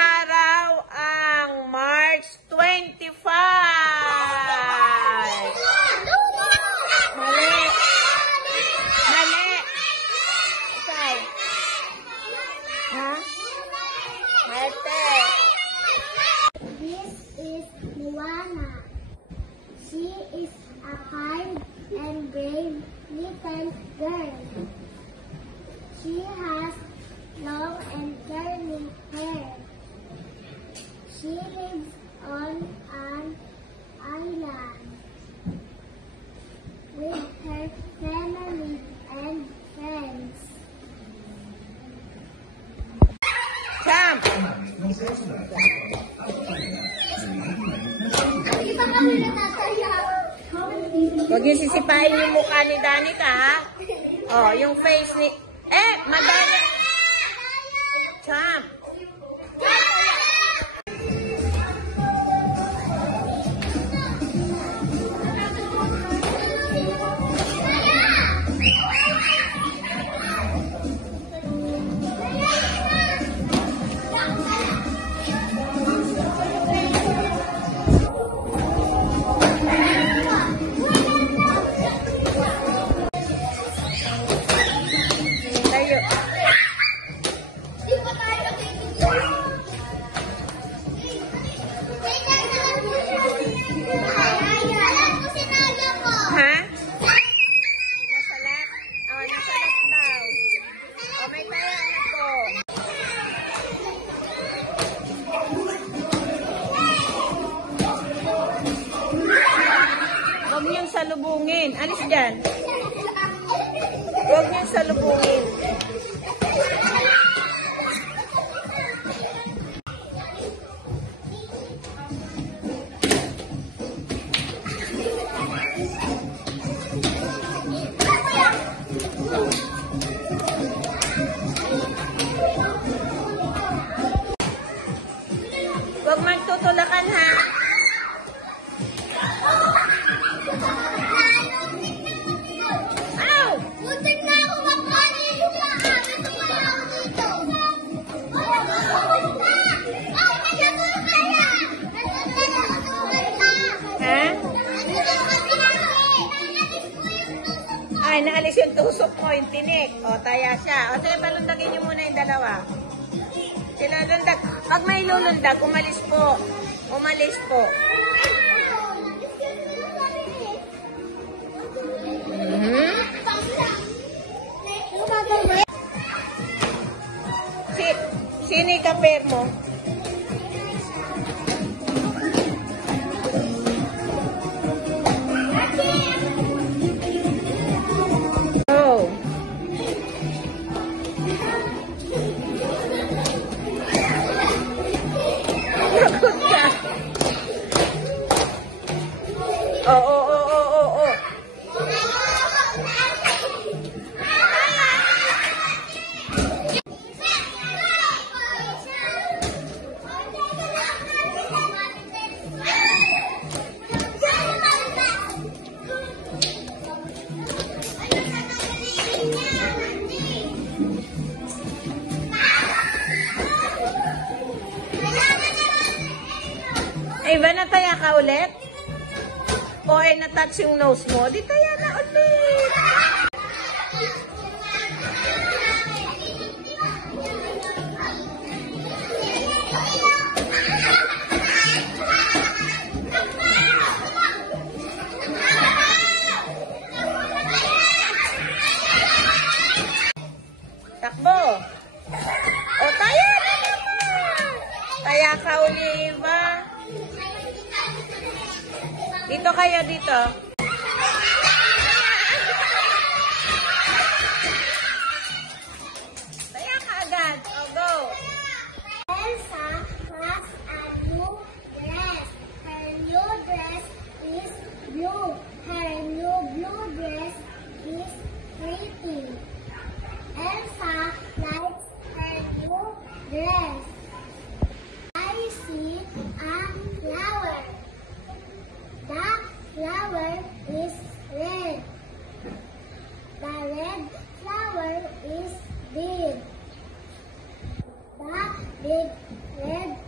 Araw ang March 25. Mali. Mali. Ikaw. Ha? Mete. This is Moana. She is a kind and brave little girl. She has long and curly hair. She lives on an island with her family and friends. Sam! Huwag yung sisipain yung mukha ni Danica, ha? Oh, yung face ni... madali! Sam! Huwag niyong salubungin. Alis dyan. Huwag niyong salubungin. Huwag magtutulakan, ha? Ay, naalis yung tusok mo, yung tinik. O, taya siya. O, sige, palundagin niyo muna yung dalawa. Sila lundag. Pag may lulundag, umalis po. Umalis po. Sino yung kaper mo? Oo. Ay, ba nataya ka ulit? O ay na-touch yung nose mo? Di taya na ulit. Takbo. O, taya na naman. Taya ka, Oliva. Dito kayo, dito. Taya ka agad. O, go. Elsa has a new dress. Her new dress is blue. Her new blue dress is pretty. Elsa likes her new dress. I see a flower. The flower is red. The red flower is big. The big red